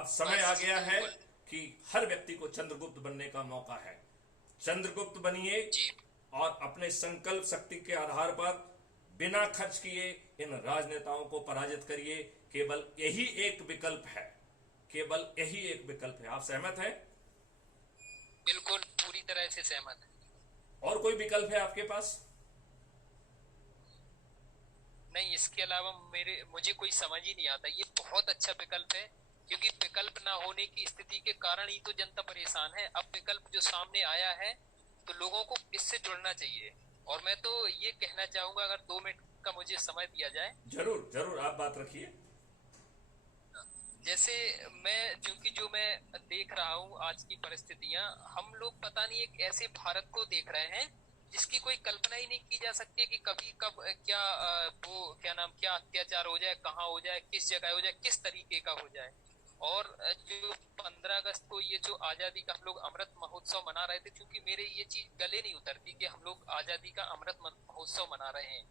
अब समय आ गया है कि हर व्यक्ति को चंद्रगुप्त बनने का मौका है। चंद्रगुप्त बनिए जी। और अपने संकल्प शक्ति के आधार पर बिना खर्च किए इन राजनेताओं को पराजित करिए। केवल यही एक विकल्प है, केवल यही एक विकल्प है। आप सहमत हैं? बिल्कुल पूरी तरह से सहमत है। और कोई विकल्प है आपके पास? नहीं, इसके अलावा मुझे कोई समझ ही नहीं आता। ये बहुत अच्छा विकल्प है, क्योंकि विकल्प ना होने की स्थिति के कारण ही तो जनता परेशान है। अब विकल्प जो सामने आया है तो लोगों को इससे जुड़ना चाहिए। और मैं तो ये कहना चाहूंगा, अगर 2 मिनट का मुझे समय दिया जाए। जरूर जरूर, आप बात रखिए। जैसे मैं, चूंकि जो मैं देख रहा हूँ आज की परिस्थितियां, हम लोग पता नहीं एक ऐसे भारत को देख रहे हैं जिसकी कोई कल्पना ही नहीं की जा सकती कि कभी कब क्या वो क्या नाम, क्या अत्याचार हो जाए, कहाँ हो जाए, किस जगह हो जाए, किस तरीके का हो जाए। और जो 15 अगस्त को ये जो आजादी का हम लोग अमृत महोत्सव मना रहे थे, क्योंकि मेरे ये चीज गले नहीं उतरती कि हम लोग आजादी का अमृत महोत्सव मना रहे हैं।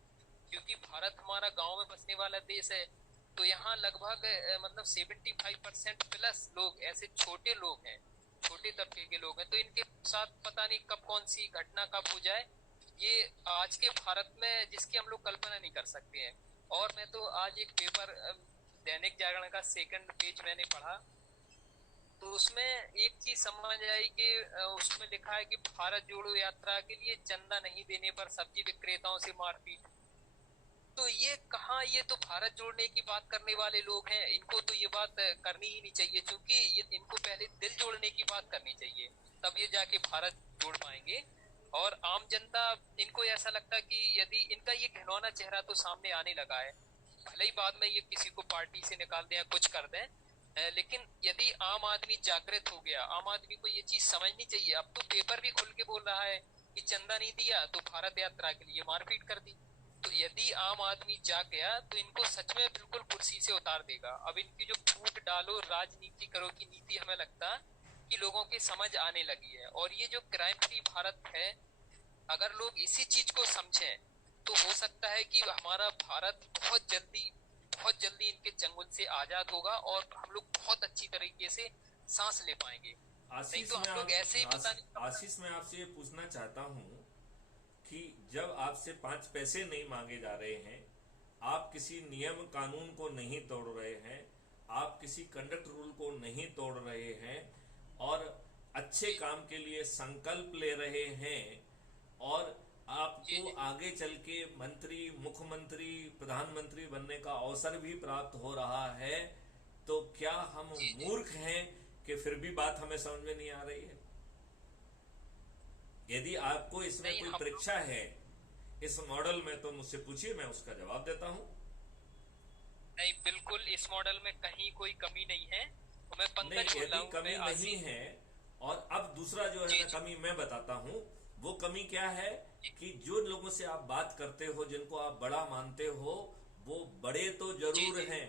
क्योंकि भारत हमारा गांव में बसने वाला देश है। तो यहाँ लगभग मतलब 75% प्लस लोग ऐसे छोटे लोग हैं, छोटे तबके के लोग हैं। तो इनके साथ पता नहीं कब कौन सी घटना कब हो जाए, ये आज के भारत में जिसकी हम लोग कल्पना नहीं कर सकते हैं। और मैं तो आज एक पेपर, दैनिक जागरण का 2nd पेज मैंने पढ़ा, तो उसमें एक चीज समझ आई कि उसमें लिखा है कि भारत जोड़ो यात्रा के लिए चंदा नहीं देने पर सब्जी विक्रेताओं से मारपीट। तो ये कहाँ, ये तो भारत जोड़ने की बात करने वाले लोग हैं, इनको तो ये बात करनी ही नहीं चाहिए। क्योंकि ये इनको पहले दिल जोड़ने की बात करनी चाहिए, तब ये जाके भारत जोड़ पाएंगे। और आम जनता, इनको ऐसा लगता है कि यदि इनका ये घिनौना चेहरा तो सामने आने लगा है, भले ही बाद में ये किसी को पार्टी से निकाल दें या कुछ कर दें, लेकिन यदि आम आदमी जागृत हो गया, आम आदमी को ये चीज समझनी चाहिए। अब तो पेपर भी खुल के बोल रहा है कि चंदा नहीं दिया तो भारत यात्रा के लिए मारपीट कर दी। तो यदि आम आदमी जाग गया तो इनको सच में बिल्कुल कुर्सी से उतार देगा। अब इनकी जो फूट डालो राजनीति करो की नीति, हमें लगता कि लोगों की समझ आने लगी है। और ये जो क्राइम फ्री भारत है, अगर लोग इसी चीज को समझें तो हो सकता है कि हमारा भारत बहुत जल्दी इनके चंगुल से आजाद होगा और हम लोग बहुत अच्छी तरीके से सांस ले पाएंगे। नहीं आशीष तो मैं हम लोग ऐसे ही पता नहीं कब तक। आशीष, मैं आपसे ये पूछना चाहता हूं कि जब आपसे 5 पैसे नहीं मांगे जा रहे हैं, आप किसी नियम कानून को नहीं तोड़ रहे हैं, आप किसी कंडक्ट रूल को नहीं तोड़ रहे हैं, और अच्छे जी काम के लिए संकल्प ले रहे हैं, और जी आपको जी। आगे चल के मंत्री, मुख्यमंत्री, प्रधानमंत्री बनने का अवसर भी प्राप्त हो रहा है, तो क्या हम जी जी। मूर्ख हैं कि फिर भी बात हमें समझ में नहीं आ रही है? यदि आपको इसमें नहीं, कोई हम लोग, परीक्षा है इस मॉडल में, तो मुझसे पूछिए, मैं उसका जवाब देता हूं। नहीं, बिल्कुल इस मॉडल में कहीं कोई कमी नहीं है। मैं नहीं, पंकज बोल रहा यदि हूँ, मैं कमी नहीं आशी। है, और अब दूसरा जो है जी ना जी कमी मैं बताता हूं। वो कमी क्या है जी कि जो लोगों से आप बात करते हो, जिनको आप बड़ा मानते हो, वो बड़े तो जी जरूर जी हैं,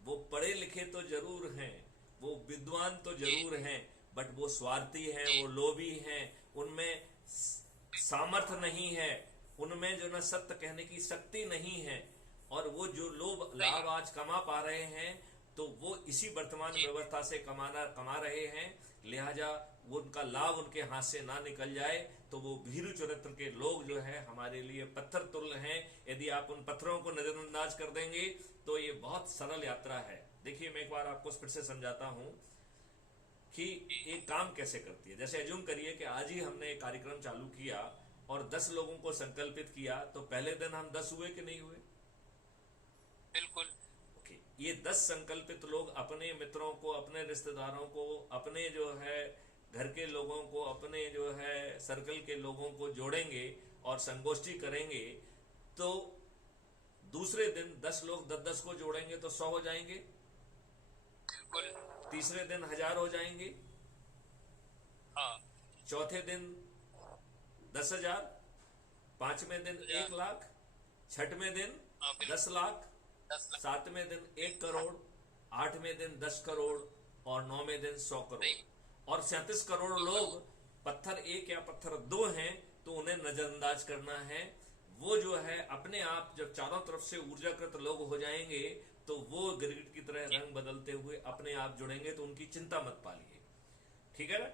वो पढ़े लिखे तो जरूर हैं, वो विद्वान तो जी जरूर हैं, बट वो स्वार्थी हैं, जी। वो लोभी हैं। उनमें सामर्थ्य नहीं है, उनमें जो ना सत्य कहने की शक्ति नहीं है। और वो जो लोग सही। लाभ आज कमा पा रहे हैं, तो वो इसी वर्तमान जी व्यवस्था से कमा रहे हैं। लिहाजा वो उनका लाभ उनके हाथ से ना निकल जाए, तो वो भीरु चरित्र के लोग जो है हमारे लिए पत्थर तुल्य हैं। यदि आप उन पत्थरों को नजरअंदाज कर देंगे तो ये बहुत सरल यात्रा है। देखिए, मैं एक बार आपको फिर से समझाता हूं कि एक काम कैसे करती है। जैसे एज्यूम करिए कि आज ही हमने एक कार्यक्रम चालू किया और 10 लोगों को संकल्पित किया, तो पहले दिन हम 10 हुए कि नहीं हुए? बिल्कुल। ओके, ये 10 संकल्पित लोग अपने मित्रों को, अपने रिश्तेदारों को, अपने जो है घर के लोगों को, अपने जो है सर्कल के लोगों को जोड़ेंगे और संगोष्ठी करेंगे। तो दूसरे दिन 10 लोग 10-10 को जोड़ेंगे तो 100 हो जाएंगे। बिल्कुल। तीसरे दिन 1000 हो जाएंगे। हाँ। चौथे दिन 10,000। पांचवें दिन 1 10,000। लाख। छठवें दिन हाँ 10 लाख। 10 लाख। सातवें दिन 1 करोड़। आठवें दिन 10 करोड़। और नौवें दिन 100 करोड़। सही। और 37 करोड़ बिल्कुल। लोग पत्थर एक या पत्थर दो हैं, तो उन्हें नजरअंदाज करना है। वो जो है अपने आप जब चारों तरफ से ऊर्जाकृत लोग हो जाएंगे, तो वो गिरगिट की तरह रंग बदलते हुए अपने आप जुड़ेंगे, तो उनकी चिंता मत पालिए। ठीक है ना।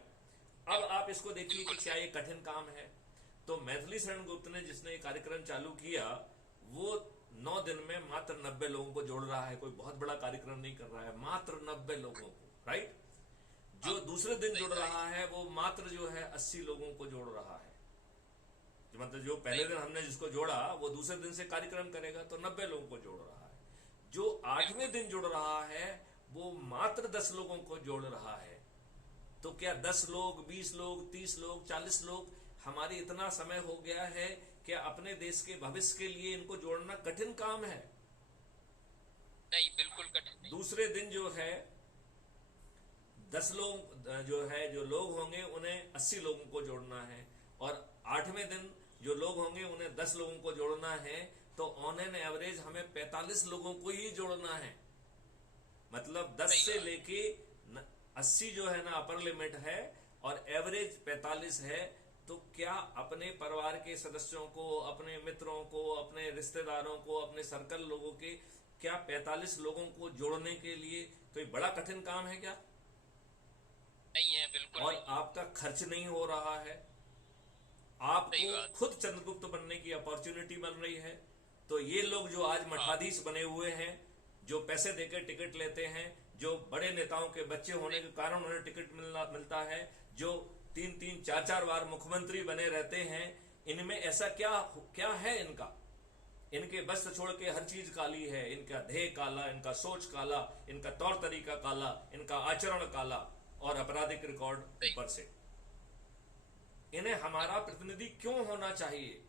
अब आप इसको देखिए कि क्या ये कठिन काम है। तो मैथिली शरण गुप्त ने जिसने ये कार्यक्रम चालू किया, वो 9 दिन में मात्र 90 लोगों को जोड़ रहा है। कोई बहुत बड़ा कार्यक्रम नहीं कर रहा है, मात्र 90 लोगों को, राइट। जो दूसरे दिन जुड़ रहा है वो मात्र जो है 80 लोगों को जोड़ रहा है। मतलब जो पहले दिन हमने जिसको जोड़ा वो दूसरे दिन से कार्यक्रम करेगा तो 90 लोगों को जोड़ रहा है। जो 8वें दिन जुड़ रहा है वो मात्र 10 लोगों को जोड़ रहा है। तो क्या 10 लोग, 20 लोग, 30 लोग, 40 लोग, हमारी इतना समय हो गया है, क्या अपने देश के भविष्य के लिए इनको जोड़ना कठिन काम है? नहीं, बिल्कुल कठिन नहीं। दूसरे दिन जो है 10 लोग जो है, जो लोग होंगे उन्हें 80 लोगों को जोड़ना है, और 8वें दिन जो लोग होंगे उन्हें 10 लोगों को जोड़ना है। तो ऑन एन एवरेज हमें 45 लोगों को ही जोड़ना है। मतलब 10 से लेके 80 जो है ना अपर लिमिट है, और एवरेज 45 है। तो क्या अपने परिवार के सदस्यों को, अपने मित्रों को, अपने रिश्तेदारों को, अपने सर्कल लोगों के, क्या 45 लोगों को जोड़ने के लिए कोई बड़ा कठिन काम है क्या? नहीं है, बिल्कुल और नहीं। आपका खर्च नहीं हो रहा है, आपको खुद चंद्रगुप्त बनने की अपॉर्चुनिटी बन रही है। तो ये लोग जो आज मठाधीश बने हुए हैं, जो पैसे देकर टिकट लेते हैं, जो बड़े नेताओं के बच्चे होने के कारण उन्हें टिकट मिलता है, जो 3-3, 4-4 बार मुख्यमंत्री बने रहते हैं, इनमें ऐसा क्या है इनके वस्त्र छोड़ के हर चीज काली है। इनका ध्येय काला, इनका सोच काला, इनका तौर तरीका काला, इनका आचरण काला, और आपराधिक रिकॉर्ड ऊपर से। इन्हें हमारा प्रतिनिधि क्यों होना चाहिए?